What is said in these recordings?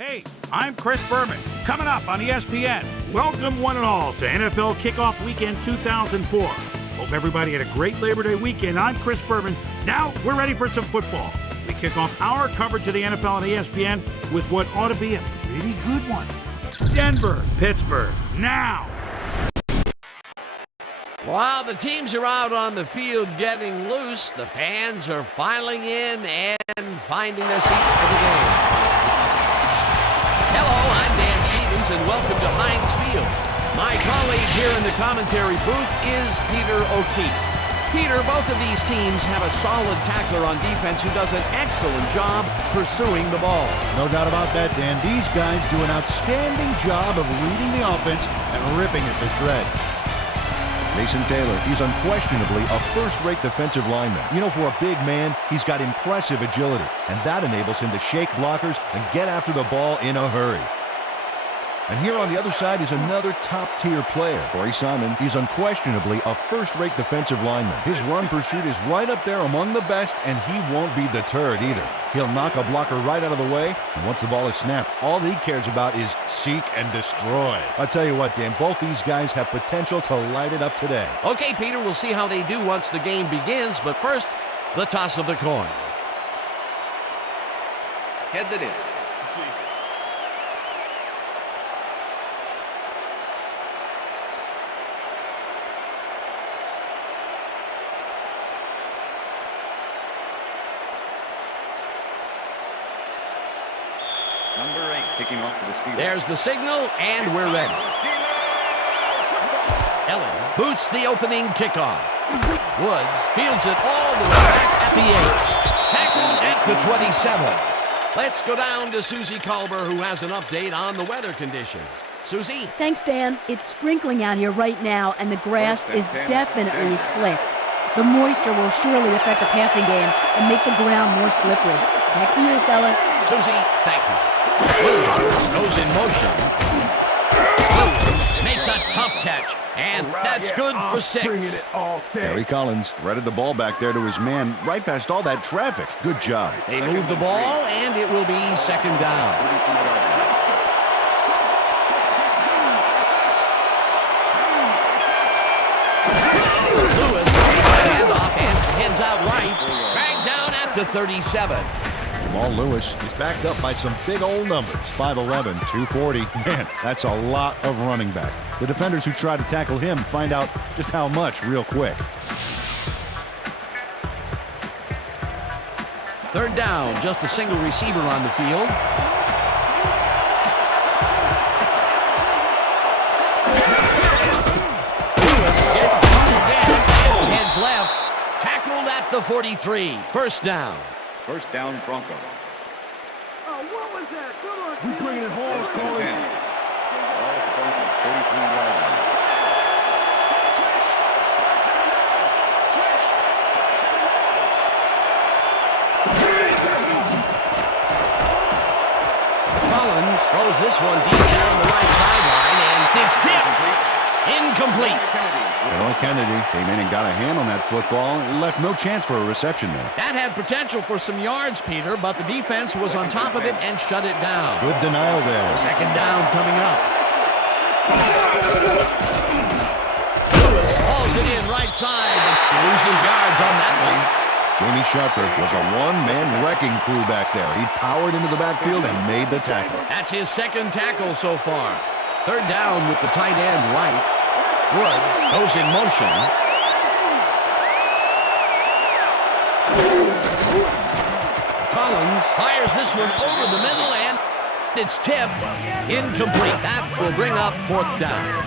Hey, I'm Chris Berman. Coming up on ESPN, welcome one and all to NFL Kickoff Weekend 2004. Hope everybody had a great Labor Day weekend. I'm Chris Berman. Now we're ready for some football. We kick off our coverage of the NFL on ESPN with what ought to be a pretty good one. Denver, Pittsburgh, now. While the teams are out on the field getting loose, the fans are filing in and finding their seats for the game. Hello, I'm Dan Stevens, and welcome to Heinz Field. My colleague here in the commentary booth is Peter O'Keefe. Peter, both of these teams have a solid tackler on defense who does an excellent job pursuing the ball. No doubt about that, Dan. These guys do an outstanding job of reading the offense and ripping it to shreds. Mason Taylor, he's unquestionably a first-rate defensive lineman. You know, for a big man, he's got impressive agility, and that enables him to shake blockers and get after the ball in a hurry. And here on the other side is another top-tier player. Corey Simon, he's unquestionably a first-rate defensive lineman. His run pursuit is right up there among the best, and he won't be deterred either. He'll knock a blocker right out of the way, and once the ball is snapped, all he cares about is seek and destroy. I'll tell you what, Dan, both these guys have potential to light it up today. Okay, Peter, we'll see how they do once the game begins, but first, the toss of the coin. Heads it is. Number 8 kicking off for the Steelers. There's the signal, and we're ready. Ellen boots the opening kickoff. Woods fields it all the way back at the 8. Tackled at the 27. Let's go down to Susie Culber, who has an update on the weather conditions. Susie? Thanks, Dan. It's sprinkling out here right now, and the grass is definitely slick. The moisture will surely affect the passing game and make the ground more slippery. Back to you, fellas. Susie, thank you. Williams goes in motion. Williams makes a tough catch, and that's good for 6. Harry Collins threaded the ball back there to his man right past all that traffic. Good job. They move the ball, and it will be second down. Lewis handoff and heads out right. Back down at the 37. Jamal Lewis is backed up by some big old numbers. 5'11", 240. Man, that's a lot of running back. The defenders who try to tackle him find out just how much real quick. Third down, just a single receiver on the field. Lewis gets the ball again and heads left. Tackled at the 43. First down. First down, Broncos. Oh, what was that? Come on, We're bringing it home. First and 10. Ball at the Broncos, 33-yard line. Collins throws this one deep down the right sideline, and it's tipped. Incomplete. Kennedy came in and got a hand on that football and left no chance for a reception there. That had potential for some yards, Peter, but the defense was on top of it and shut it down. Good denial there. Second down coming up. Lewis hauls it in right side. Loses yards on that one. Jamie Sharper was a one-man wrecking crew back there. He powered into the backfield and made the tackle. That's his second tackle so far. Third down with the tight end right. Woods goes in motion. Collins fires this one over the middle, and it's tipped. Incomplete. That will bring up fourth down.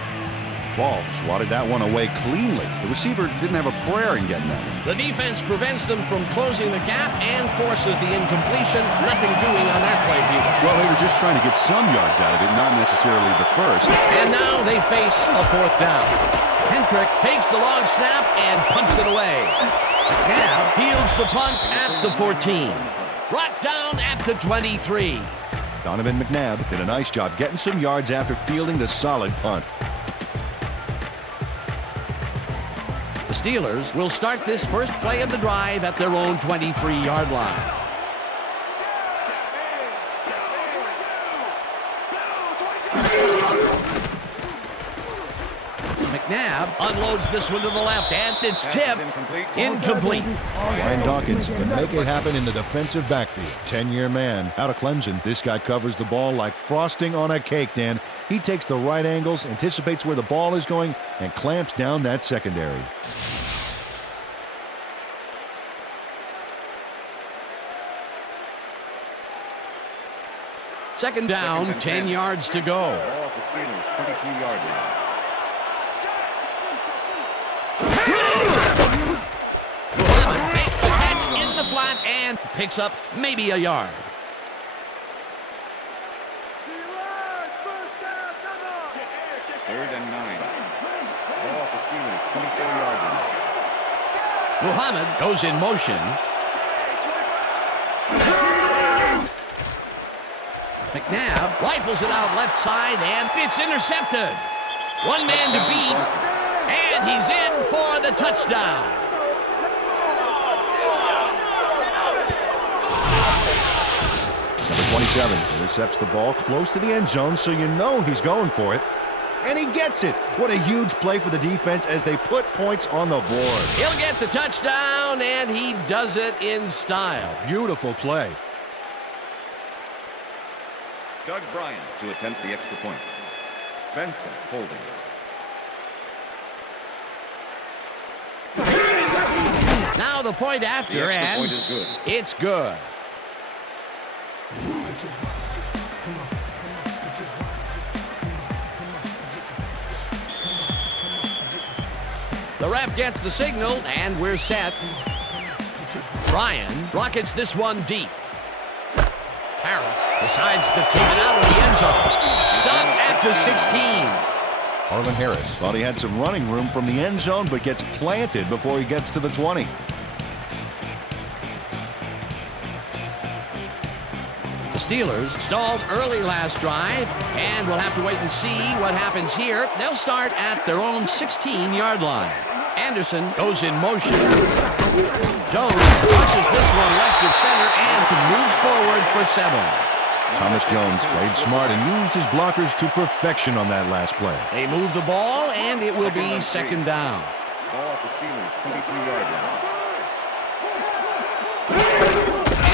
Ball swatted that one away cleanly. The receiver didn't have a prayer in getting that one. The defense prevents them from closing the gap and forces the incompletion. Nothing doing on that play, Peter. Well, they were just trying to get some yards out of it, not necessarily the first. And now they face a fourth down. Hendrick takes the long snap and punts it away. Now fields the punt at the 14. Brought down at the 23. Donovan McNabb did a nice job getting some yards after fielding the solid punt. The Steelers will start this first play of the drive at their own 23-yard line. McNabb unloads this one to the left, and it's tipped. Incomplete. Ryan Dawkins can make it happen in the defensive backfield. 10-year man out of Clemson. This guy covers the ball like frosting on a cake, Dan. He takes the right angles, anticipates where the ball is going, and clamps down that secondary. Second down, 10 yards to go. Ball at the Steelers' 23-yard line. Muhammad makes the catch in the flat and picks up maybe a yard. Third and 9. Ball at the Steelers' 24-yard line. Muhammad goes in motion. McNabb rifles it out left side, and it's intercepted. One man to beat, and he's in for the touchdown. Number 27 intercepts the ball close to the end zone, so you know he's going for it. And he gets it. What a huge play for the defense as they put points on the board. He'll get the touchdown, and he does it in style. Beautiful play. Doug Bryant to attempt the extra point. Benson holding. Now the point after, The extra and point is good. it's good. The ref gets the signal, and we're set. Ryan rockets this one deep. Harris decides to take it out of the end zone. Stopped at the 16. Marlon Harris thought he had some running room from the end zone, but gets planted before he gets to the 20. The Steelers stalled early last drive, and we'll have to wait and see what happens here. They'll start at their own 16-yard line. Anderson goes in motion. Jones punches this one left of center and moves forward for 7. Thomas Jones played smart and used his blockers to perfection on that last play. They move the ball, and it will be second down. Ball at the Steelers' 23-yard line.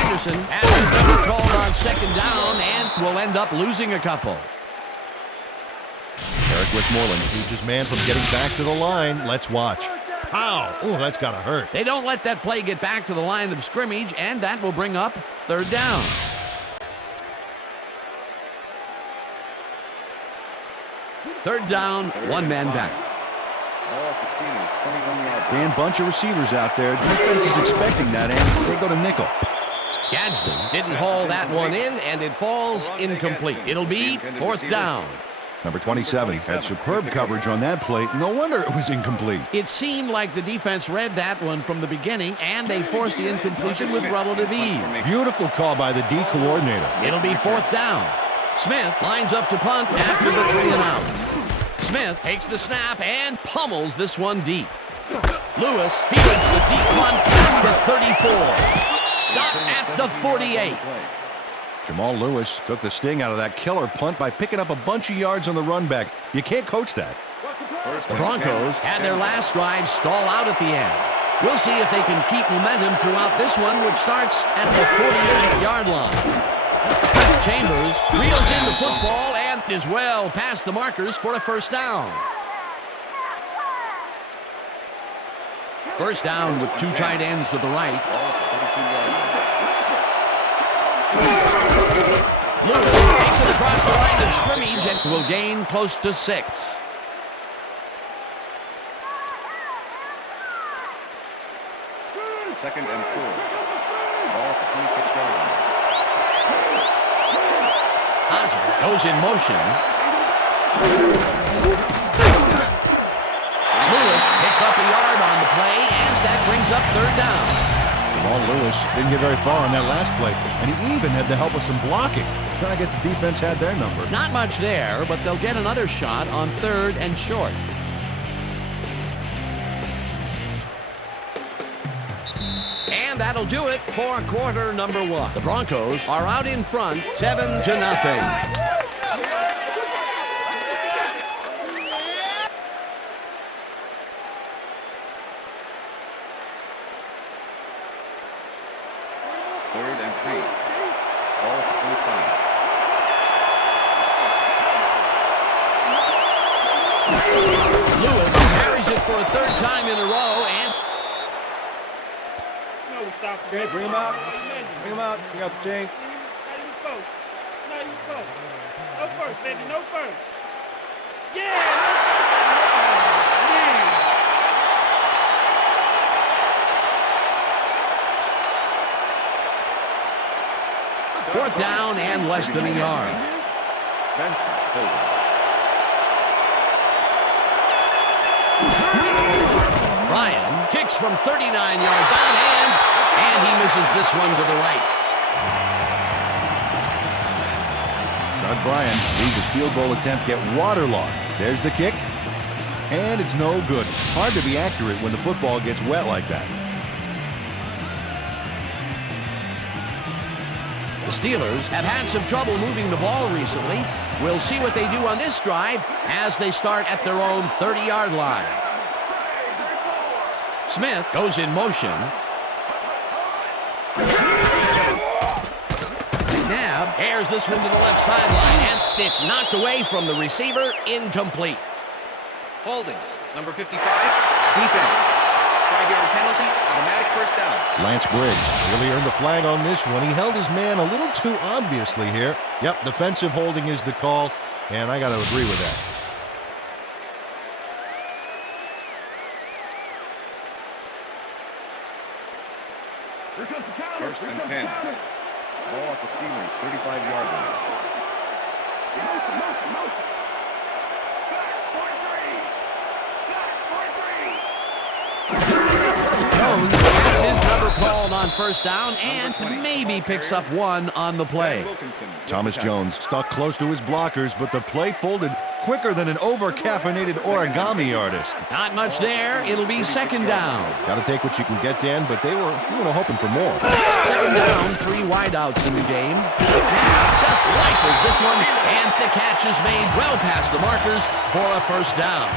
Anderson has his number called on second down and will end up losing a couple. Eric Westmoreland keeps his man from getting back to the line. Let's watch. Pow! Oh, that's gotta hurt. They don't let that play get back to the line of scrimmage, and that will bring up third down. Third down, one man back. Ball at the Steelers' 21-yard line. Man, bunch of receivers out there. Defense is expecting that, and they go to nickel. Gadsden didn't haul that one in, and it falls incomplete. It'll be fourth down. Number 27 had superb coverage on that play. No wonder it was incomplete. It seemed like the defense read that one from the beginning, and they forced the incompletion with relative ease. Beautiful call by the D coordinator. It'll be fourth down. Smith lines up to punt after the 3 and out. Smith takes the snap and pummels this one deep. Lewis fields the deep punt at the 34. Stopped at the 48. Jamal Lewis took the sting out of that killer punt by picking up a bunch of yards on the run back. You can't coach that. The Broncos had their last drive stall out at the end. We'll see if they can keep momentum throughout this one, which starts at the 48-yard line. Chambers reels in the football and is well past the markers for a first down. First down with 2 tight ends to the right. Lewis takes it across the line of scrimmage and will gain close to 6. Second and 4. Ball at the 26-yard line. Hauser goes in motion. Lewis picks up a yard on the play, and that brings up third down. Jamal Lewis didn't get very far on that last play, and he even had the help of some blocking. I guess the defense had their number. Not much there, but they'll get another shot on third and short. And that'll do it for quarter number 1. The Broncos are out in front, 7-0. for a third time in a row, and No, we stop. Okay, bring him out. Bring him out. Bring out the chains. Now you go. Now you go. No first, baby. No first. Yeah! Man. fourth down and less than a yard. Benson holding. Ryan kicks from 39 yards out, and he misses this one to the right. Doug Bryan leaves his field goal attempt get waterlogged. There's the kick, and it's no good. Hard to be accurate when the football gets wet like that. The Steelers have had some trouble moving the ball recently. We'll see what they do on this drive as they start at their own 30-yard line. Smith goes in motion. McNabb airs this one to the left sideline, and it's knocked away from the receiver, incomplete. Holding. Number 55. Defense. 5-yard penalty. Automatic first down. Lance Briggs really earned the flag on this one. He held his man a little too obviously here. Yep, defensive holding is the call, and I got to agree with that. First and 10. Ball at the Steelers' 35-yard line. Jones has his number called on first down and maybe picks up one on the play. Thomas Jones stuck close to his blockers, but the play folded quicker than an over-caffeinated origami artist. Not much there. It'll be second down. Got to take what you can get, Dan, but they were hoping for more. Second down, 3 wideouts in the game. Now just rifles this one, and the catch is made well past the markers for a first down.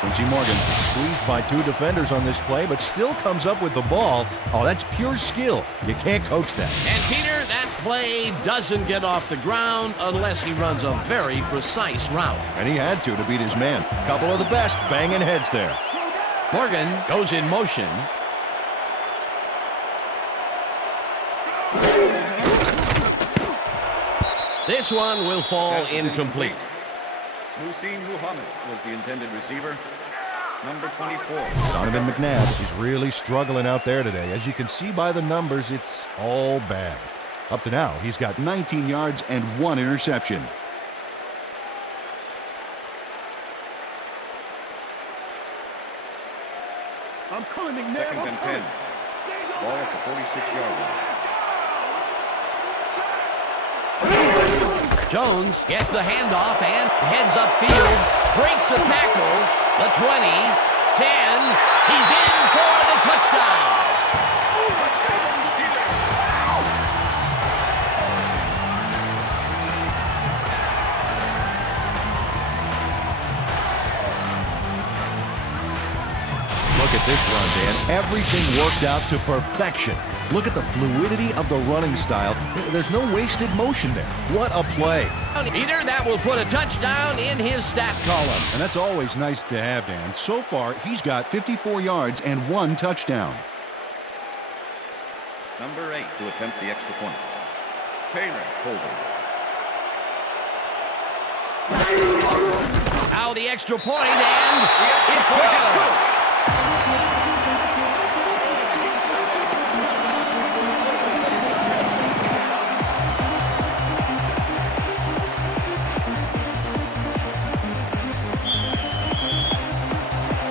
Quincy Morgan squeezed by 2 defenders on this play, but still comes up with the ball. Oh, that's pure skill. You can't coach that. And Peter, that play doesn't get off the ground unless he runs a very precise route. And he had to beat his man. Couple of the best banging heads there. Morgan goes in motion. This one will fall incomplete. Muhsin Muhammad was the intended receiver. Number 24. Donovan McNabb is really struggling out there today. As you can see by the numbers, it's all bad. Up to now, he's got 19 yards and 1 interception. I'm coming, McNabb. Second and 10. Ball at the 46-yard line. Jones gets the handoff and heads upfield, breaks a tackle, the 20, 10, he's in for the touchdown. Touchdown, Steelers! Look at this run, Dan. Everything worked out to perfection. Look at the fluidity of the running style. There's no wasted motion there. What a play. Peter, that will put a touchdown in his stat column. And that's always nice to have, Dan. So far, he's got 54 yards and 1 touchdown. Number 8 to attempt the extra point. Taylor holding. Now the extra point, and The extra it's point is good. good.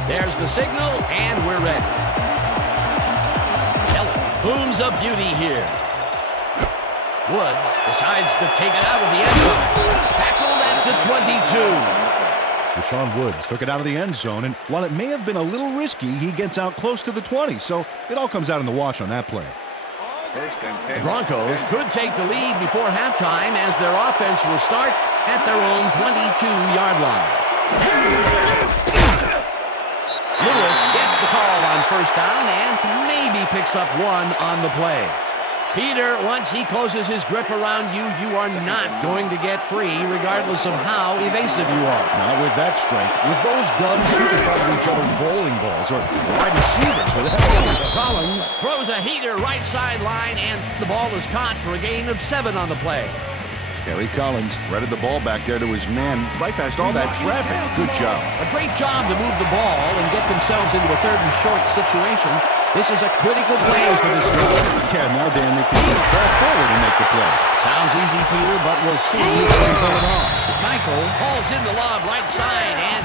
There's the signal, and we're ready. Keller booms a beauty here. Woods decides to take it out of the end zone. Tackled at the 22. Deshaun Woods took it out of the end zone, and while it may have been a little risky, he gets out close to the 20, so it all comes out in the wash on that play. First and 10. The Broncos could take the lead before halftime as their offense will start at their own 22-yard line. Lewis gets the call on first down and maybe picks up 1 on the play. Peter, once he closes his grip around you, you are not going to get free, regardless of how evasive you are. Not with that strength. With those guns, you could probably each other bowling balls or wide receivers for that matter. Collins throws a heater right sideline, and the ball is caught for a gain of 7 on the play. Gary Collins threaded the ball back there to his man right past all that traffic. Good job. A great job to move the ball and get themselves into a 3rd and short situation. This is a critical play for this drive. Yeah, now, Dan, they can just fall forward and make the play. Sounds easy, Peter, but we'll see if they can pull it off. Michael hauls in the lob right side, and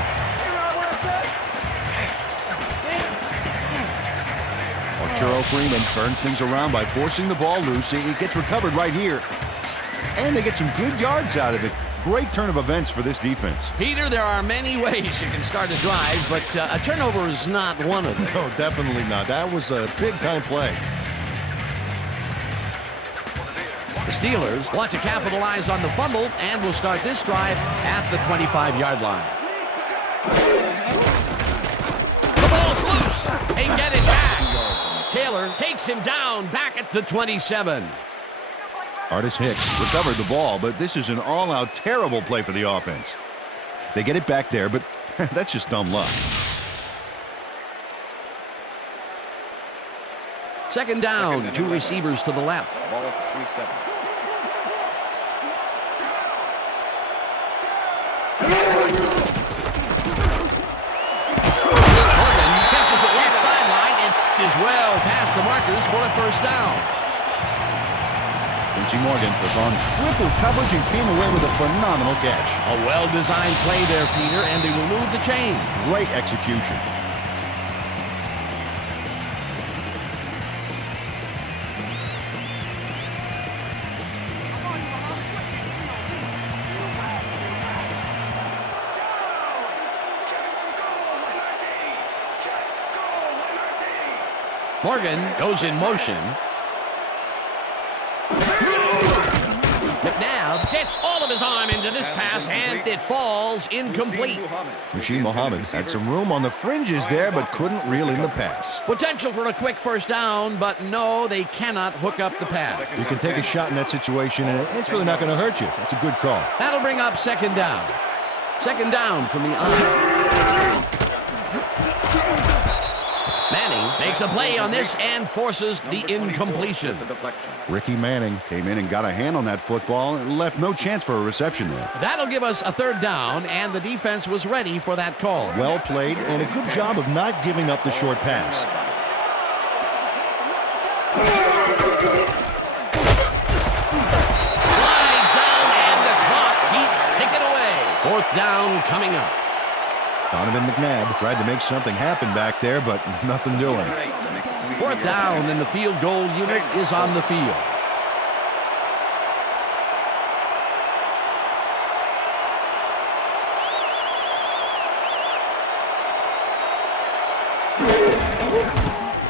Arturo Freeman turns things around by forcing the ball loose. It gets recovered right here. And they get some good yards out of it. Great turn of events for this defense. Peter, there are many ways you can start a drive, but a turnover is not one of them. No, definitely not. That was a big-time play. The Steelers want to capitalize on the fumble and will start this drive at the 25-yard line. The ball's loose. They get it back. Taylor takes him down back at the 27. Artis Hicks recovered the ball, but this is an all-out terrible play for the offense. They get it back there, but that's just dumb luck. 2nd down, 2 receivers to the left. Ball at the 27. Morgan catches it left sideline and is well past the markers for a 1st down. Quincy Morgan took on triple coverage and came away with a phenomenal catch. A well-designed play there, Peter, and they will move the chain. Great execution. Morgan goes in motion. McNabb gets all of his arm into this pass, and it falls incomplete. Rasheed Muhammad had some room on the fringes there, but couldn't reel in the pass. Potential for a quick 1st down, but no, they cannot hook up the pass. You can take a shot in that situation, and it's really not going to hurt you. That's a good call. That'll bring up 2nd down. 2nd down from the eye. Manning makes a play on this and forces the incompletion. Ricky Manning came in and got a hand on that football and left no chance for a reception there. That'll give us a 3rd down, and the defense was ready for that call. Well played and a good job of not giving up the short pass. Slides down, and the clock keeps ticking away. 4th down coming up. Donovan McNabb tried to make something happen back there, but nothing doing. 4th down, and the field goal unit is on the field.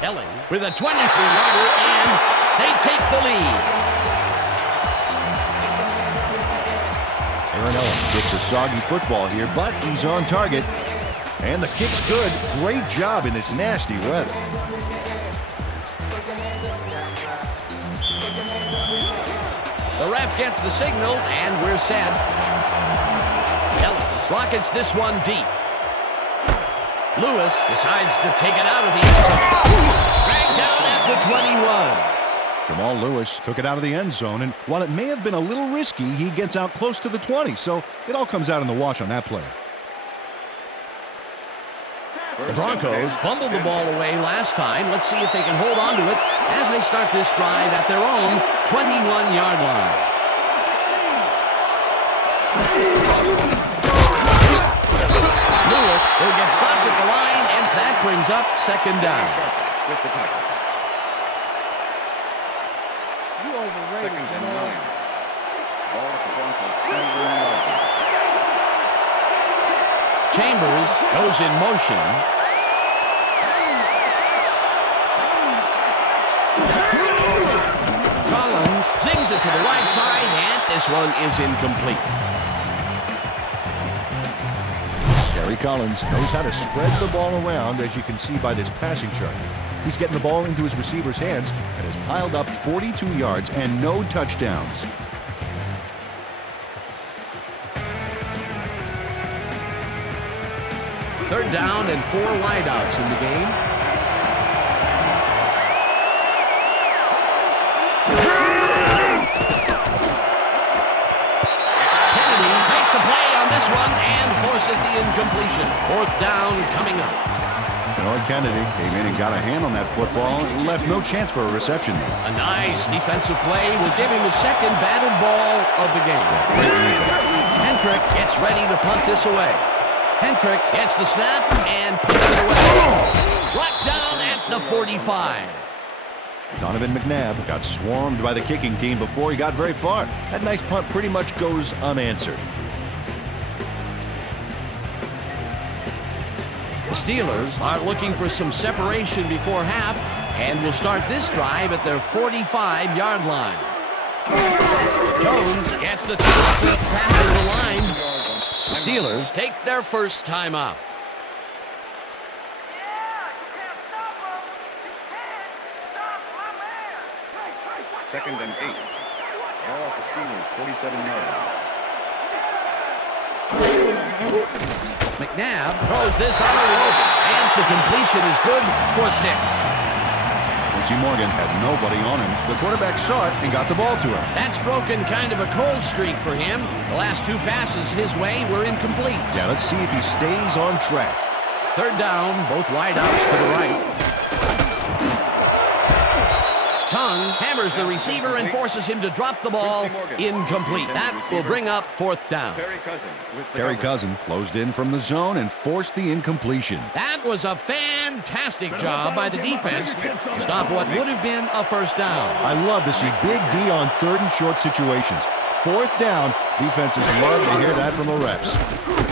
Elling with a 23-yarder, and they take the lead. Aaron Elling gets a soggy football here, but he's on target. And the kick's good. Great job in this nasty weather. The ref gets the signal, and we're set. Elling rockets this one deep. Lewis decides to take it out of the end zone. Dragged down at the 21. Jamal Lewis took it out of the end zone, and while it may have been a little risky, he gets out close to the 20, so it all comes out in the wash on that play. The Broncos fumbled the ball away last time. Let's see if they can hold on to it as they start this drive at their own 21-yard line. Lewis will get stopped at the line, and that brings up 2nd down. With the tackle. You overrated. 2nd and 9. Ball at the Broncos 21-yard line. Chambers goes in motion. Collins zings it to the right side, and this one is incomplete. Gary Collins knows how to spread the ball around, as you can see by this passing chart. He's getting the ball into his receiver's hands and has piled up 42 yards and no touchdowns. Third down and 4 wideouts in the game. Kennedy makes a play on this one and forces the incompletion. Fourth down coming up. Kennedy came in and got a hand on that football and left no chance for a reception. A nice defensive play will give him his second batted ball of the game. Hendrick gets ready to punt this away. Hendrick gets the snap and puts it away. Brought down at the 45. Donovan McNabb got swarmed by the kicking team before he got very far. That nice punt pretty much goes unanswered. The Steelers are looking for some separation before half and will start this drive at their 45-yard line. Jones gets the toss up passing the line. The Steelers take their first time out. Second and 8. Ball at the Steelers' 47-yard line. McNabb throws this on the rope, and the completion is good for 6. Quincy Morgan had nobody on him. The quarterback saw it and got the ball to him. That's broken kind of a cold streak for him. The last 2 passes his way were incomplete. Yeah, let's see if he stays on track. Third down, both wideouts to the right. Tongue hammers the receiver and forces him to drop the ball. Incomplete. That will bring up fourth down. Terry Cousin closed in from the zone and forced the incompletion. That was a fantastic job by the defense to stop what would have been a first down. I love to see Big D on third and short situations. Fourth down, defenses love to hear that from the refs.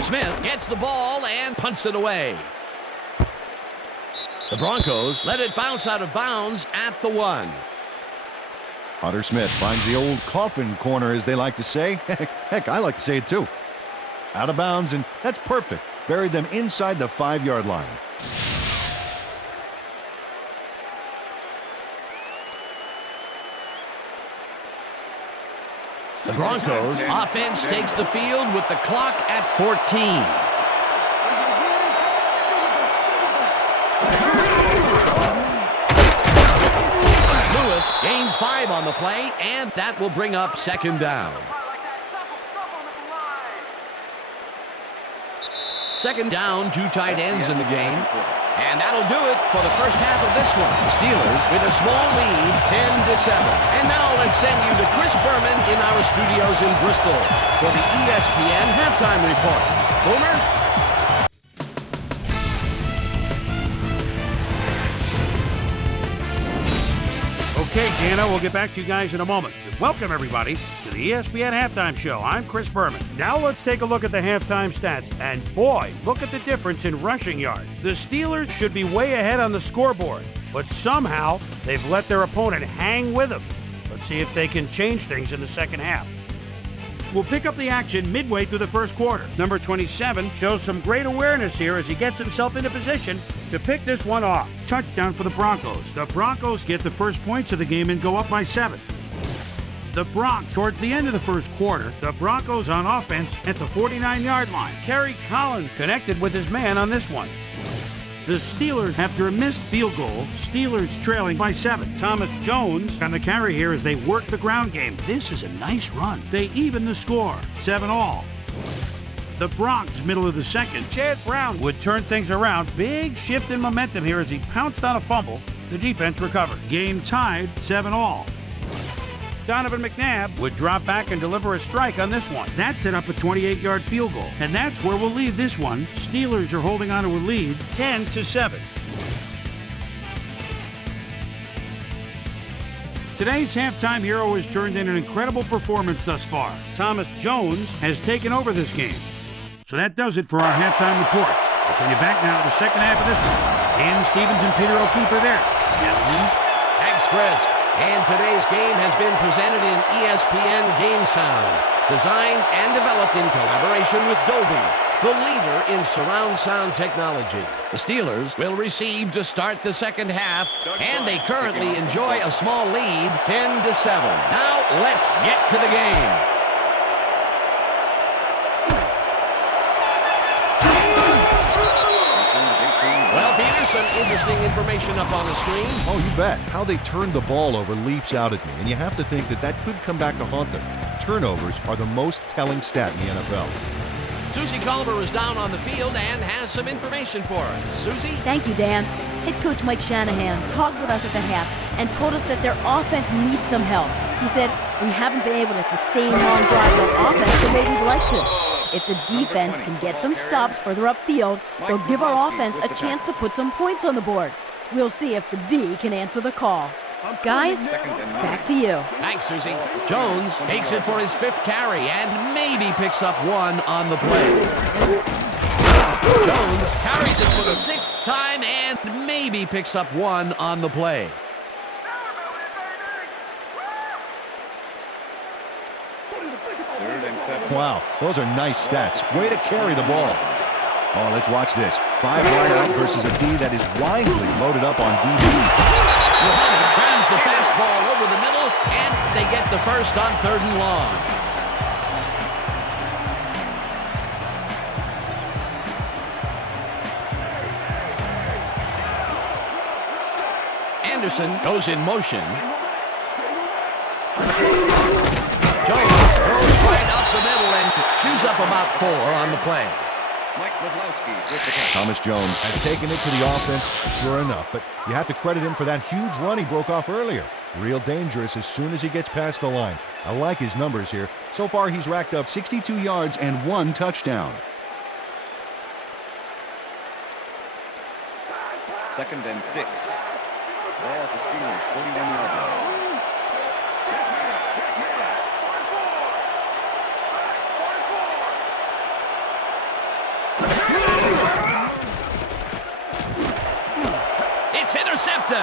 Smith gets the ball and punts it away. The Broncos let it bounce out of bounds at the 1. Hunter Smith finds the old coffin corner, as they like to say. Heck, I like to say it too. Out of bounds, and that's perfect. Buried them inside the 5-yard line. The Broncos offense takes the field with the clock at 14. Gains 5 on the play, and that will bring up second down. Second down, 2 tight ends in the game. And that'll do it for the first half of this one. The Steelers with a small lead, 10-7. And now let's send you to Chris Berman in our studios in Bristol for the ESPN halftime report. Boomer? Okay, Dana, we'll get back to you guys in a moment. Welcome, everybody, to the ESPN Halftime Show. I'm Chris Berman. Now let's take a look at the halftime stats. And boy, look at the difference in rushing yards. The Steelers should be way ahead on the scoreboard, but somehow they've let their opponent hang with them. Let's see if they can change things in the second half. We'll pick up the action midway through the first quarter. Number 27 shows some great awareness here as he gets himself into position to pick this one off. Touchdown for the Broncos. The Broncos get the first points of the game and go up by 7. The Bronx towards the end of the first quarter. The Broncos on offense at the 49-yard line. Kerry Collins connected with his man on this one. The Steelers, after a missed field goal, Steelers trailing by 7. Thomas Jones on the carry here as they work the ground game. This is a nice run. They even the score, 7-all. The Bronx, middle of the second. Chad Brown would turn things around. Big shift in momentum here as he pounced on a fumble. The defense recovered. Game tied, 7-all. Donovan McNabb would drop back and deliver a strike on this one. That set up a 28-yard field goal. And that's where we'll leave this one. Steelers are holding on to a lead, 10-7. Today's halftime hero has turned in an incredible performance thus far. Thomas Jones has taken over this game. So that does it for our halftime report. We'll send you back now to the second half of this one. Dan Stevens and Peter O'Keefe are there. Gentlemen. Thanks, Chris. And today's game has been presented in ESPN Game Sound, designed and developed in collaboration with Dolby, the leader in surround sound technology. The Steelers will receive to start the second half, and they currently enjoy a small lead, 10-7. Now let's get to the game. Well, Peter, some interesting information up on the screen. Oh, you bet. How they turned the ball over leaps out at me, and you have to think that that could come back to haunt them. Turnovers are the most telling stat in the NFL. Susie Culver is down on the field and has some information for us. Susie? Thank you, Dan. Head coach Mike Shanahan talked with us at the half and told us that their offense needs some help. He said, we haven't been able to sustain long drives on offense the way we'd like to. If the defense can get some stops further upfield, they'll give our offense a chance to put some points on the board. We'll see if the D can answer the call. Guys, back to you. Thanks, Susie. Jones takes it for his 5th carry and maybe picks up 1 on the play. Jones carries it for the 6th time and maybe picks up 1 on the play. Wow, those are nice stats. Way to carry the ball. Oh, let's watch this. 5 wide out versus a D that is wisely loaded up on DBs. Muhammad grabs the fastball over the middle, and they get the first on 3rd and long. Anderson goes in motion. Jones throws right up the middle and chews up about 4 on the play. Mike Wazlowski with the catch. Thomas Jones has taken it to the offense, sure enough, but you have to credit him for that huge run he broke off earlier. Real dangerous as soon as he gets past the line. I like his numbers here. So far, he's racked up 62 yards and 1 touchdown. 2nd and 6. Ball at the Steelers' 41-yard line. It's intercepted.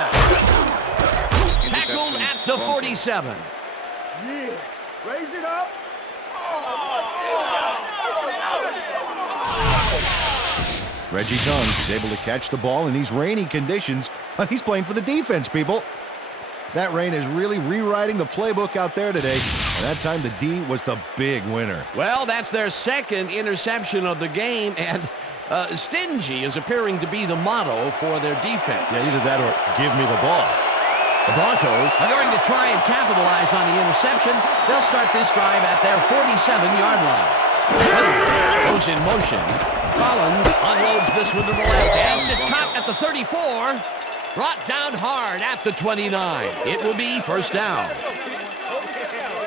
Tackled at the 47. Yeah, raise it up. Reggie Jones is able to catch the ball in these rainy conditions, but he's playing for the defense, people. That rain is really rewriting the playbook out there today, and that time the D was the big winner. Well, that's their 2nd interception of the game, and stingy is appearing to be the motto for their defense. Yeah, either that or give me the ball. The Broncos are going to try and capitalize on the interception. They'll start this drive at their 47-yard line. Edwards goes in motion. Collins unloads this one to the left, and it's caught at the 34. Brought down hard at the 29. It will be 1st down.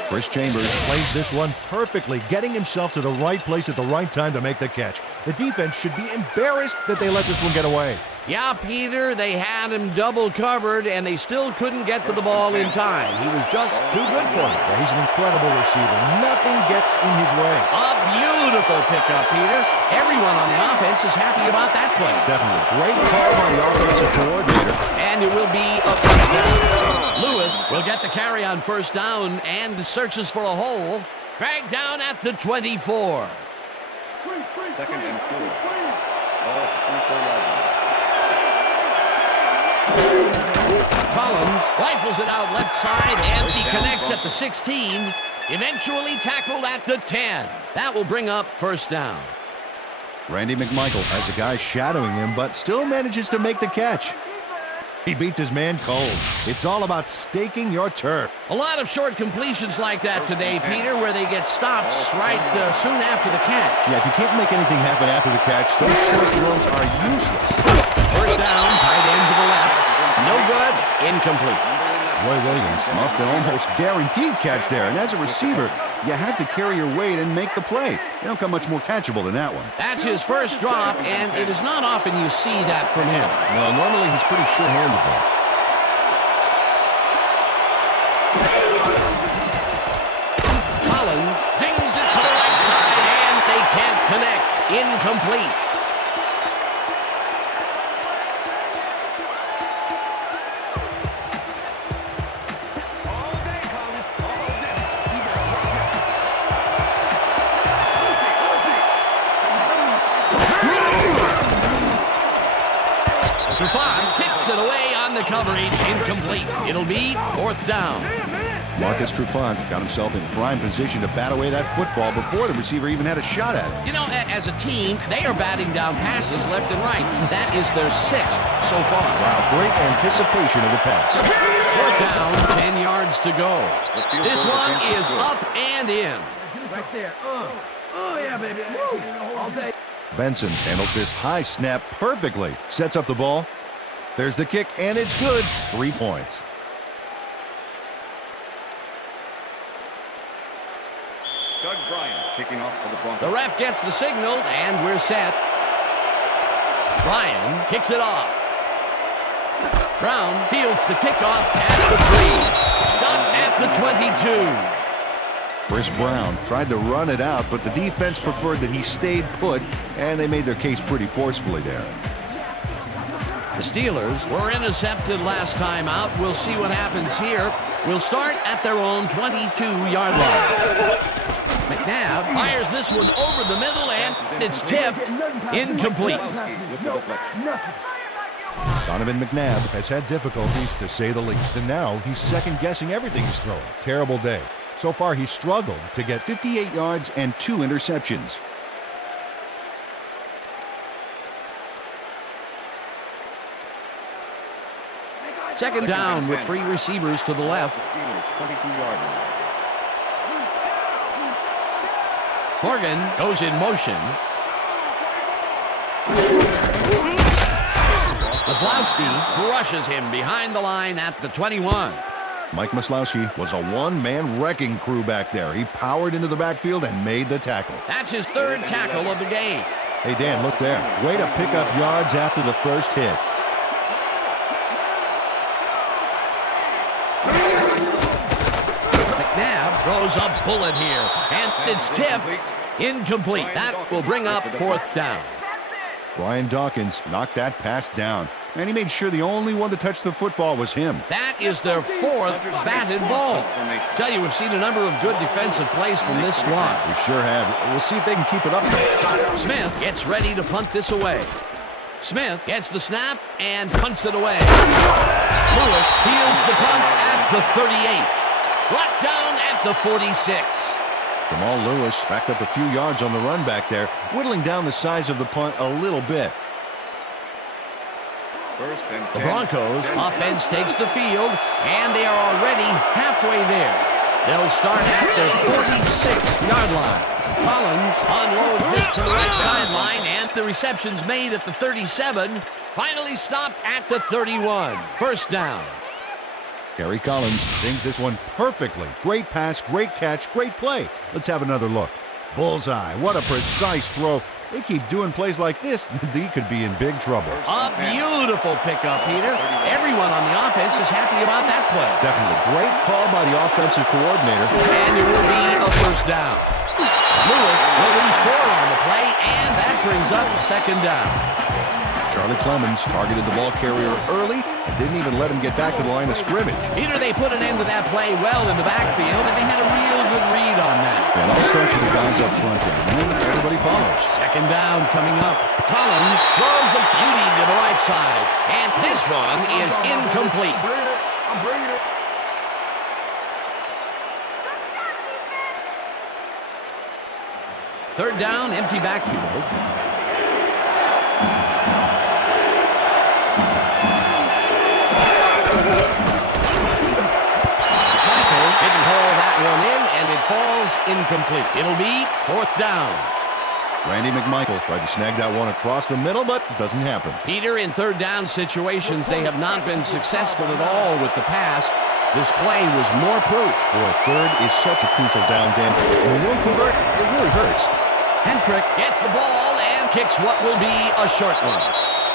Chris Chambers plays this one perfectly, getting himself to the right place at the right time to make the catch. The defense should be embarrassed that they let this one get away. Yeah, Peter, they had him double covered, and they still couldn't get to the ball in time. He was just too good for them. Yeah, he's an incredible receiver. Nothing gets in his way. A beautiful pickup, Peter. Everyone on the offense is happy about that play. Definitely. Great call by the offensive coordinator. And it will be a 1st down. Lewis will get the carry on 1st down and searches for a hole. Dragged down at the 24. 2nd and 4. Ball at the 24-yard line. Collins rifles it out left side, and he connects at the 16. Eventually tackled at the 10. That will bring up 1st down. Randy McMichael has a guy shadowing him, but still manages to make the catch. He beats his man cold. It's all about staking your turf. A lot of short completions like that today, Peter, where they get stops right soon after the catch. Yeah, if you can't make anything happen after the catch, those short throws are useless. 1st down, tight end to the left. No good, incomplete. Roy Williams muffed an almost guaranteed catch there, and as a receiver, you have to carry your weight and make the play. You don't come much more catchable than that one. That's his 1st drop, and it is not often you see that from him. No, normally he's pretty sure-handed there. Collins zings it to the right side, and they can't connect. Incomplete. it away on the coverage. Incomplete. It'll be 4th down. Marcus Trufant got himself in prime position to bat away that football before the receiver even had a shot at it. You know, as a team, they are batting down passes left and right. That is their 6th so far. Wow, great anticipation of the pass. 4th down, 10 yards to go. This one is up and in. Right there. Oh, yeah, baby. All day. Benson handles this high snap perfectly. Sets up the ball. There's the kick, and it's good. 3 points. Doug Bryan kicking off for the Broncos. The ref gets the signal, and we're set. Bryan kicks it off. Brown fields the kickoff at the 3. Stopped at the 22. Chris Brown tried to run it out, but the defense preferred that he stayed put, and they made their case pretty forcefully there. The Steelers were intercepted last time out. We'll see what happens here. We'll start at their own 22-yard line. McNabb fires this one over the middle, and it's tipped. Incomplete. With the deflection. Donovan McNabb has had difficulties, to say the least, and now he's second-guessing everything he's throwing. Terrible day. So far, he's struggled to get 58 yards and 2 interceptions. Second down with 3 receivers to the left. The Steelers' 22-yard line. Morgan goes in motion. Maslowski crushes him behind the line at the 21. Mike Maslowski was a one-man wrecking crew back there. He powered into the backfield and made the tackle. That's his 3rd tackle of the game. Hey, Dan, look there. Way to pick up yards after the first hit. McNabb throws a bullet here, and it's tipped. Incomplete. That will bring up 4th down. Brian Dawkins knocked that pass down, and he made sure the only one to touch the football was him. That is their 4th batted ball. Tell you, we've seen a number of good defensive plays from this squad. We sure have. We'll see if they can keep it up. Smith gets ready to punt this away. Smith gets the snap and punts it away. Lewis fields the punt at the 38. Brought down at the 46. Jamal Lewis backed up a few yards on the run back there, whittling down the size of the punt a little bit. First and 10. The Broncos offense takes the field, and they are already halfway there. They'll start at their 46-yard line. Collins unloads this to the right sideline, and the reception's made at the 37. Finally stopped at the 31. First down. Gary Collins sings this one perfectly. Great pass, great catch, great play. Let's have another look. Bullseye. What a precise throw. They keep doing plays like this, they could be in big trouble. A beautiful pickup, Peter. Everyone on the offense is happy about that play. Definitely. Great call by the offensive coordinator. And it will be a first down. Lewis will lose 4 on the play, and that brings up 2nd down. Charlie Clemens targeted the ball carrier early and didn't even let him get back to the line of scrimmage. Peter, they put an end to that play well in the backfield, and they had a real good read on that. It all starts with the guys up front there, and then everybody follows. 2nd down coming up. Collins throws a beauty to the right side, and this one is incomplete. I'm bringing it. Third down, empty backfield. Didn't haul that one in, and it falls incomplete. It'll be 4th down. Randy McMichael tried to snag that one across the middle, but it doesn't happen. Peter, in 3rd down situations, they have not been successful at all with the pass. This play was more proof. Boy, 3rd is such a crucial down, Dan. When you don't convert, it really hurts. Hendrick gets the ball and kicks what will be a short one.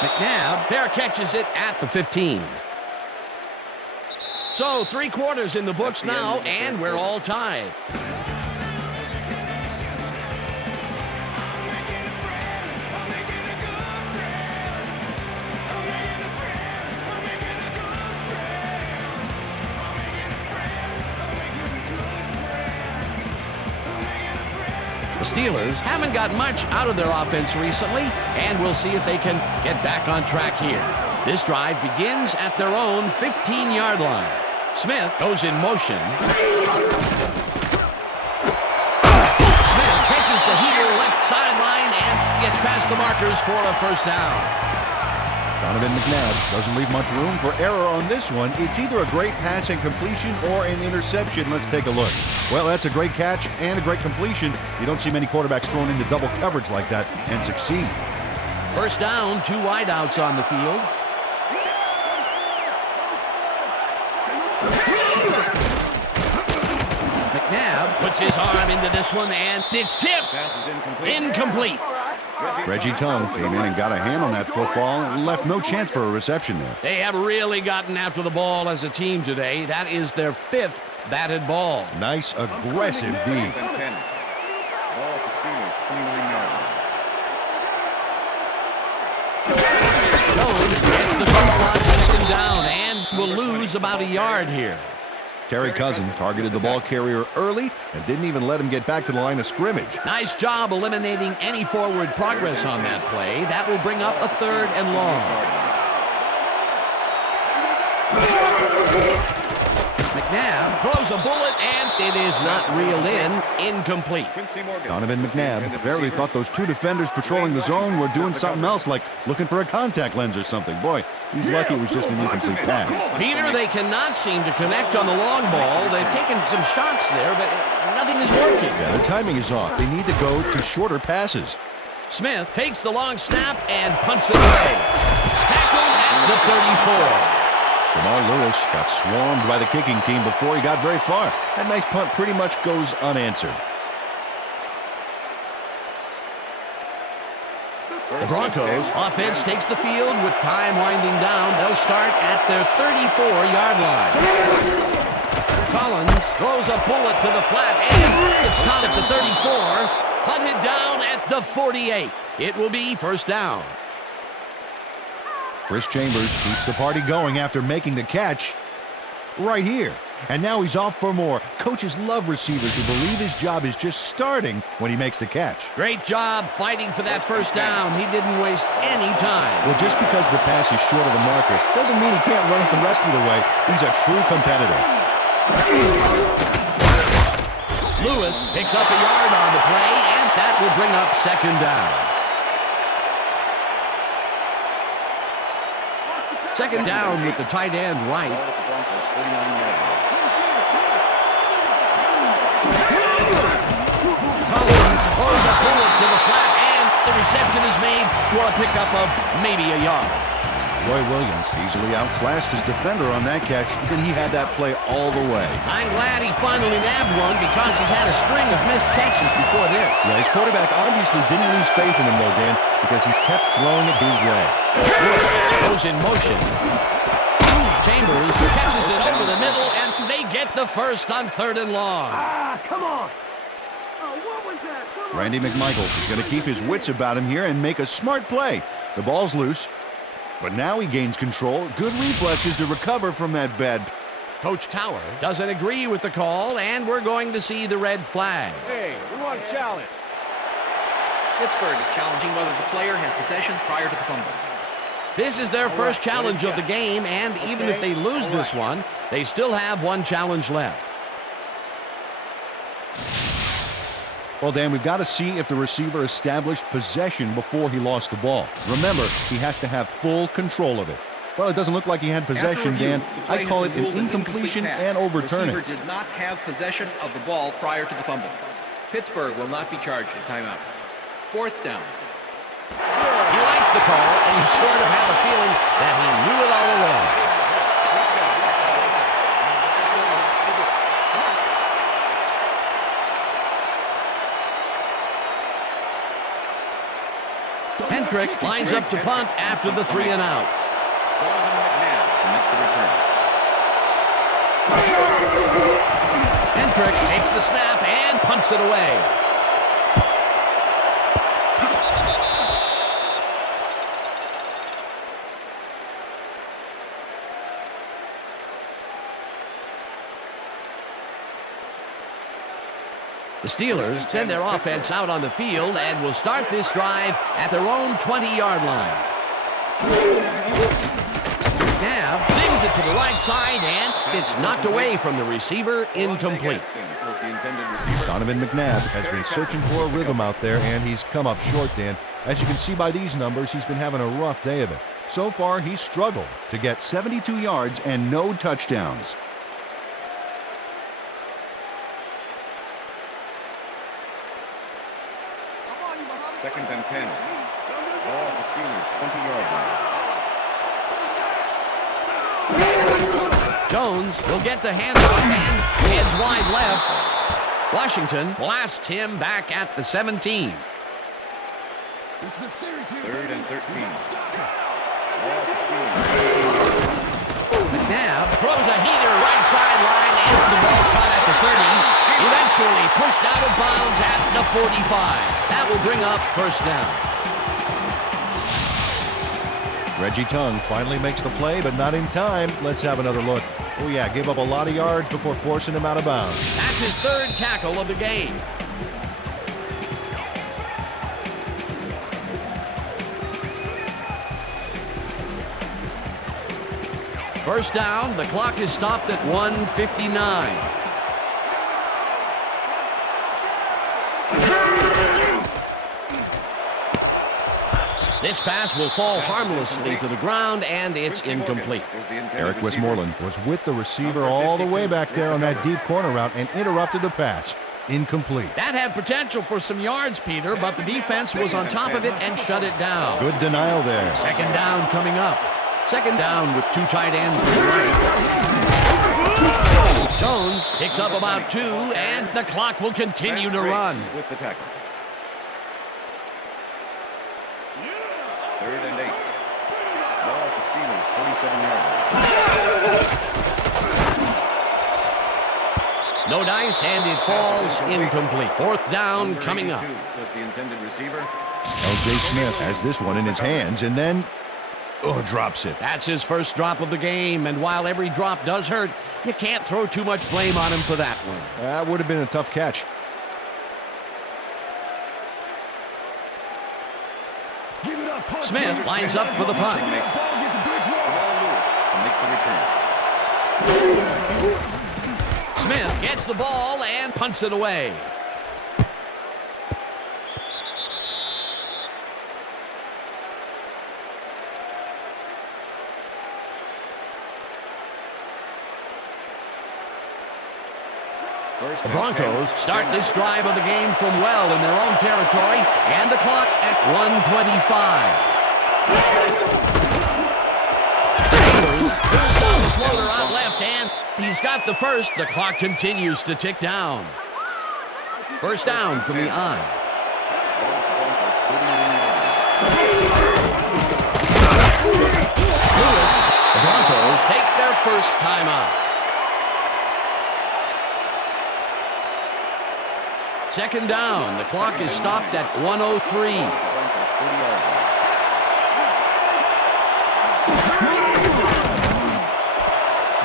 McNabb fair catches it at the 15. So 3 quarters in the books now, and we're all tied. The Steelers haven't got much out of their offense recently, and we'll see if they can get back on track here. This drive begins at their own 15-yard line. Smith goes in motion. Smith catches the heater left sideline and gets past the markers for a first down. Donovan McNabb doesn't leave much room for error on this one. It's either a great pass and completion or an interception. Let's take a look. Well, that's a great catch and a great completion. You don't see many quarterbacks thrown into double coverage like that and succeed. First down, 2 wideouts on the field. McNabb puts his arm into this one, and it's tipped. Pass is incomplete. Incomplete. Reggie Tongue came in and got a hand on that football and left no chance for a reception there. They have really gotten after the ball as a team today. That is their 5th batted ball. Nice, aggressive D. 10. Ball at the Steelers, 29-yard line. Jones gets the call on second down and will lose about a yard here. Terry Cousin targeted the ball carrier early and didn't even let him get back to the line of scrimmage. Nice job eliminating any forward progress on that play. That will bring up a 3rd and long. McNabb throws a bullet, and it is not reeled in. Incomplete. Donovan McNabb barely thought those 2 defenders patrolling the zone were doing something else, like looking for a contact lens or something. Boy, he's lucky it was just an incomplete pass. Peter, they cannot seem to connect on the long ball. They've taken some shots there, but nothing is working. Yeah, their timing is off. They need to go to shorter passes. Smith takes the long snap and punts it away. Tackled at the 34. Jamal Lewis got swarmed by the kicking team before he got very far. That nice punt pretty much goes unanswered. The Broncos offense takes the field with time winding down. They'll start at their 34-yard line. Collins throws a bullet to the flat, and it's caught at the 34. Hunted down at the 48. It will be first down. Chris Chambers keeps the party going after making the catch right here. And now he's off for more. Coaches love receivers who believe his job is just starting when he makes the catch. Great job fighting for that first down. He didn't waste any time. Well, just because the pass is short of the markers doesn't mean he can't run it the rest of the way. He's a true competitor. Lewis picks up a yard on the play, and that will bring up second down. Second down with the tight end right. Broncos, 49-yard line. Collins throws a bullet to the flat, and the reception is made for a pickup of maybe a yard. Roy Williams easily outclassed his defender on that catch, and he had that play all the way. I'm glad he finally nabbed one because he's had a string of missed catches before this. Yeah, his quarterback obviously didn't lose faith in him, though, Dan, because he's kept throwing it his way. Wood goes in motion. Chambers catches it over the middle, and they get the first on 3rd and long. Come on. Oh, what was that? Come on. Randy McMichael is going to keep his wits about him here and make a smart play. The ball's loose, but now he gains control. Good reflexes to recover from that bad. Coach Cower doesn't agree with the call, and we're going to see the red flag. Hey, we want a challenge. Pittsburgh is challenging whether the player had possession prior to the fumble. This is their first challenge of the game, and even if they lose this one, they still have one challenge left. Well, Dan, we've got to see if the receiver established possession before he lost the ball. Remember, he has to have full control of it. Well, it doesn't look like he had possession, Dan. I call it an incompletion and overturning. The receiver did not have possession of the ball prior to the fumble. Pittsburgh will not be charged a timeout. 4th down. He likes the call, and you sort of have a feeling that he knew it all along. Hendrick lines up to punt after the 3 and out. Donovan McNabb to make the return. Hendrick takes the snap and punts it away. The Steelers send their offense out on the field and will start this drive at their own 20-yard line. McNabb zings it to the right side, and it's knocked away from the receiver, incomplete. Donovan McNabb has been searching for a rhythm out there, and he's come up short, Dan. As you can see by these numbers, he's been having a rough day of it. So far, he's struggled To get 72 yards and no touchdowns. Second and 10. Ball at the Steelers' 20-yard line. Jones will get the handoff and heads wide left. Washington blasts him back at the 17. Third and 13. Ball at the Steelers' McNabb throws a heater right sideline, and the ball's caught at the 30. Eventually pushed out of bounds at the 45. That will bring up first down. Reggie Tongue finally makes the play, but not in time. Let's have another look. Oh yeah, gave up a lot of yards before forcing him out of bounds. That's his third tackle of the game. First down, the clock is stopped at 1:59. This pass will fall harmlessly to the ground, and it's incomplete. Eric Westmoreland was with the receiver all the way back there on that deep corner route and interrupted the pass. Incomplete. That had potential for some yards, Peter, but the defense was on top of it and shut it down. Good denial there. Second down coming up. Second down with two tight ends to the right. Jones picks up about 2, and the clock will continue to run. With the tackle. Third and 8. Ball at the Steelers' 47-yard line. No dice, and it falls incomplete. Fourth down coming up. Was the intended receiver. L.J. Smith has this one in his hands and then drops it. That's his first drop of the game, and while every drop does hurt, you can't throw too much blame on him for that one. That would have been a tough catch. Smith lines up for the punt. Smith gets the ball and punts it away. The Broncos start this drive of the game from well in their own territory, and the clock at 1:25. Taylor's pulls down the floater out left, and he's got the first. The clock continues to tick down. First down from the eye. Lewis, the Broncos take their first timeout. Second down. The clock is stopped at 1:03.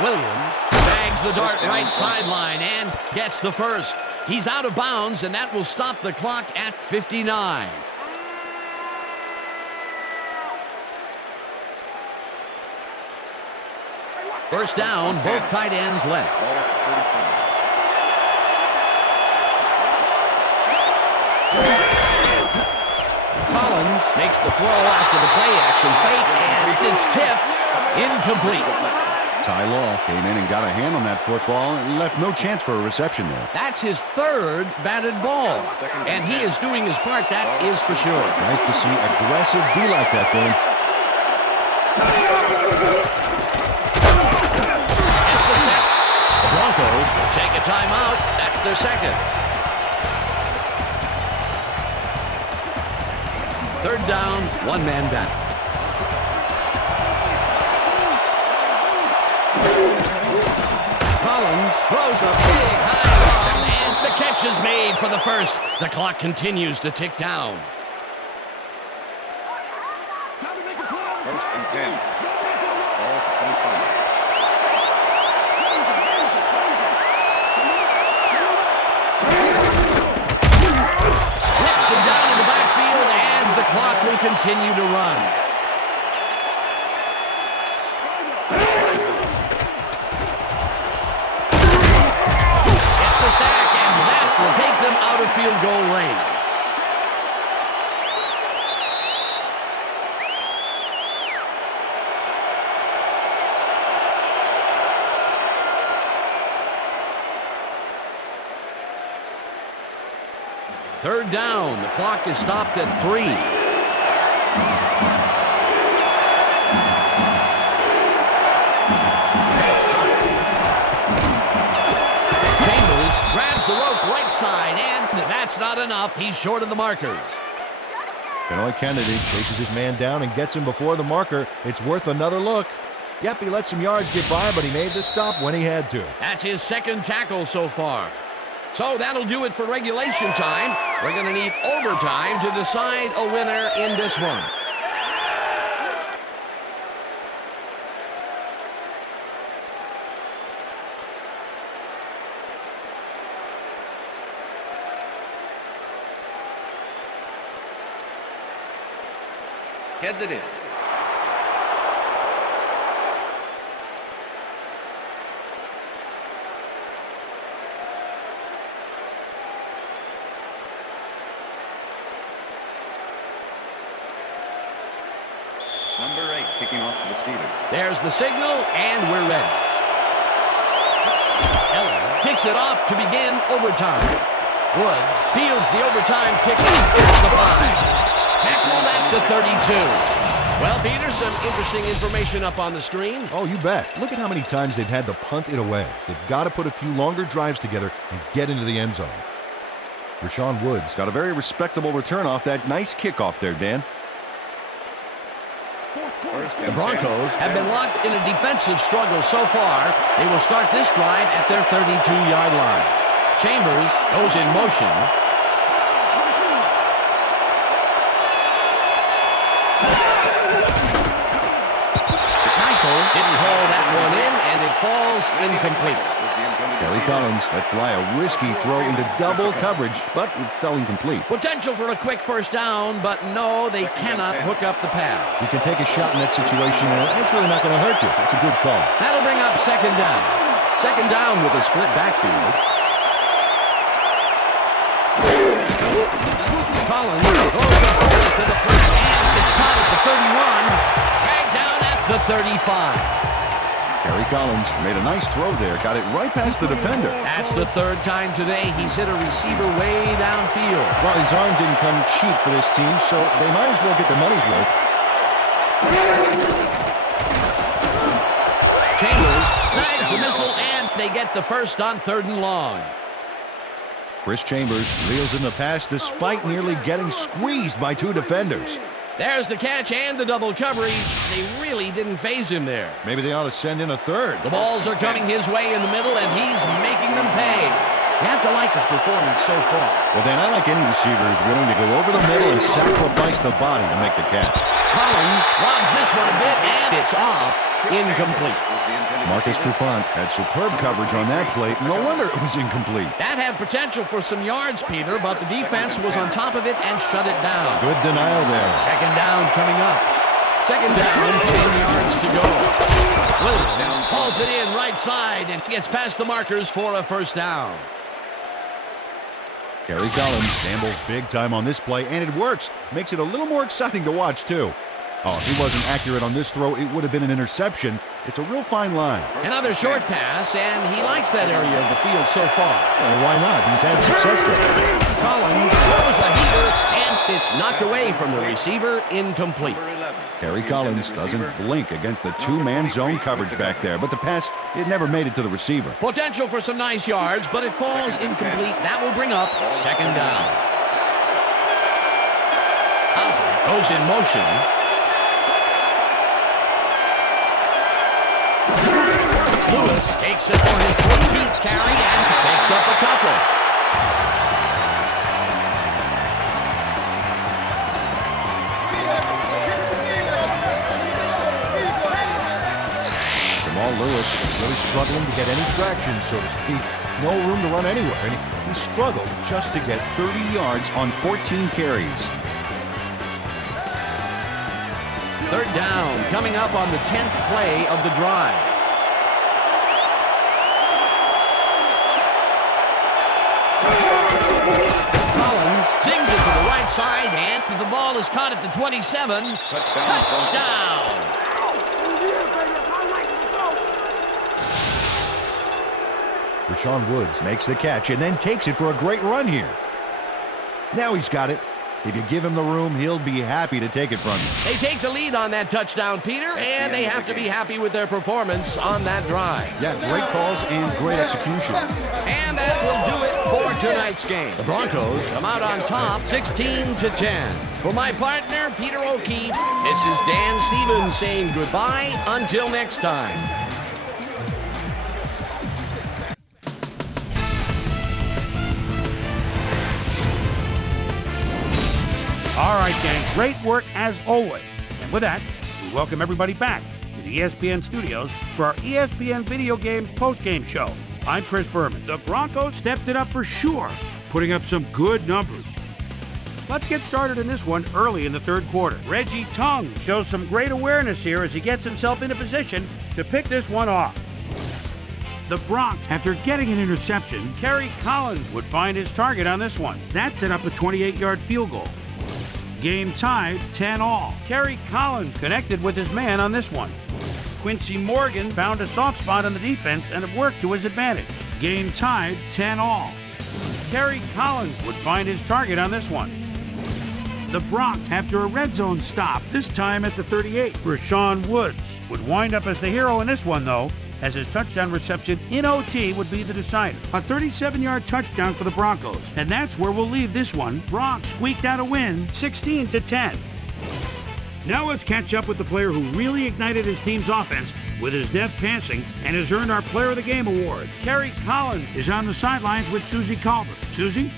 Williams bags the dart right sideline and gets the first. He's out of bounds, and that will stop the clock at 59. First down, both tight ends left. Collins makes the throw after the play action fake, and it's tipped. Incomplete. Ty Law came in and got a hand on that football and left no chance for a reception there. That's his third batted ball, and he is doing his part, that is for sure. Nice to see aggressive D like that, Dan. That's the set. The Broncos will take a timeout. That's their second. Third down, one man back. Collins throws a big high bomb, and the catch is made for the first. The clock continues to tick down. First and 10. Ball at 25. Whips him down in the backfield, and the clock will continue to run. field goal range. Third down. The clock is stopped at 3. Chambers grabs the rope right side, and that's not enough. He's short of the markers. Benoit Kennedy chases his man down and gets him before the marker. It's worth another look. Yep, he let some yards get by, but he made the stop when he had to. That's his second tackle so far. So that'll do it for regulation time. We're going to need overtime to decide a winner in this one. Heads it is. Number 8 kicking off for the Steelers. There's the signal, and we're ready. Eller kicks it off to begin overtime. Woods fields the overtime kickoff at the 5. Tackled at the 32. Well, Peter, some interesting information up on the screen. Oh, you bet. Look at how many times they've had to punt it away. They've got to put a few longer drives together and get into the end zone. Rashawn Woods got a very respectable return off that nice kickoff there, Dan. The Broncos have been locked in a defensive struggle so far. They will start this drive at their 32-yard line. Chambers goes in motion. Michael didn't haul that one in, and it falls incomplete. Gary Collins let fly a risky throw into double coverage, but it fell incomplete. Potential for a quick first down, but no, they cannot hook up the pass. You can take a shot in that situation, and it's really not going to hurt you. It's a good call. That'll bring up second down. Second down with a split backfield. Collins throws it over to the flat, and it's caught at the 31, dragged down at the 35. Gary Collins made a nice throw there, got it right past the defender. That's the third time today he's hit a receiver way downfield. Well, his arm didn't come cheap for this team, so they might as well get their money's worth. Chambers snags the missile, and they get the first on 3rd and long. Chris Chambers reels in the pass despite nearly getting squeezed by 2 defenders. There's the catch and the double coverage. They really didn't phase him there. Maybe they ought to send in a third. The balls are coming his way in the middle, and he's making them pay. You have to like his performance so far. Well, then I like any receiver who's willing to go over the middle and sacrifice the body to make the catch. Collins robs this one a bit, and it's off. Incomplete. Marcus Trufant had superb coverage on that play. No wonder it was incomplete. That had potential for some yards, Peter, but the defense was on top of it and shut it down. Good denial there. Second down coming up. Second down, 10 yards to go. Willis hauls it in right side and gets past the markers for a first down. Gary Collins gambles big time on this play, and it works. Makes it a little more exciting to watch, too. Oh, if he wasn't accurate on this throw, it would have been an interception. It's a real fine line. Another short pass, and he likes that area of the field so far. Well, why not? He's had success there. Collins throws a heater, and it's knocked away from the receiver, incomplete. Gary Collins doesn't blink against the 2-man zone coverage back there, but the pass, it never made it to the receiver. Potential for some nice yards, but it falls incomplete. That will bring up second down. Hauser goes in motion. Lewis takes it for his 14th carry and picks up a couple. Jamal Lewis really struggling to get any traction, so to speak. No room to run anywhere, and he struggled just to get 30 yards on 14 carries. Third down coming up on the 10th play of the drive. right side, and the ball is caught at the 27. Touchdown! Rashawn Woods makes the catch and then takes it for a great run here. Now he's got it. If you give him the room, he'll be happy to take it from you. They take the lead on that touchdown, Peter, and they have to be happy with their performance on that drive. Yeah, great calls and great execution. And that will do it for tonight's game. The Broncos come out on top 16-10. For my partner, Peter O'Keefe, this is Dan Stevens saying goodbye until next time. All right, gang, great work as always. And with that, we welcome everybody back to the ESPN studios for our ESPN Video Games postgame show. I'm Chris Berman. The Broncos stepped it up for sure, putting up some good numbers. Let's get started in this one early in the third quarter. Reggie Tung shows some great awareness here as he gets himself into position to pick this one off. The Broncos, after getting an interception, Kerry Collins would find his target on this one. That set up a 28-yard field goal. Game tied 10-all. Kerry Collins connected with his man on this one. Quincy Morgan found a soft spot on the defense and it worked to his advantage. Game tied 10-all. Kerry Collins would find his target on this one. The Broncos, after a red zone stop, this time at the 38, Rashawn Woods would wind up as the hero in this one, though, as his touchdown reception in OT would be the decider. A 37-yard touchdown for the Broncos, and that's where we'll leave this one. Broncos squeaked out a win, 16-10. Now let's catch up with the player who really ignited his team's offense with his deft passing and has earned our Player of the Game award. Kerry Collins is on the sidelines with Susie Colbert. Susie?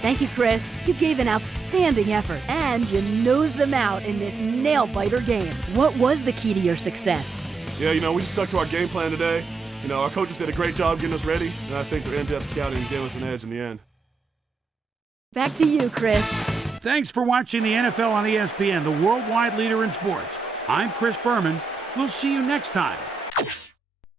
Thank you, Chris. You gave an outstanding effort, and you nosed them out in this nail-biter game. What was the key to your success? Yeah, we stuck to our game plan today. Our coaches did a great job getting us ready, and I think their in-depth scouting gave us an edge in the end. Back to you, Chris. Thanks for watching the NFL on ESPN, the worldwide leader in sports. I'm Chris Berman. We'll see you next time.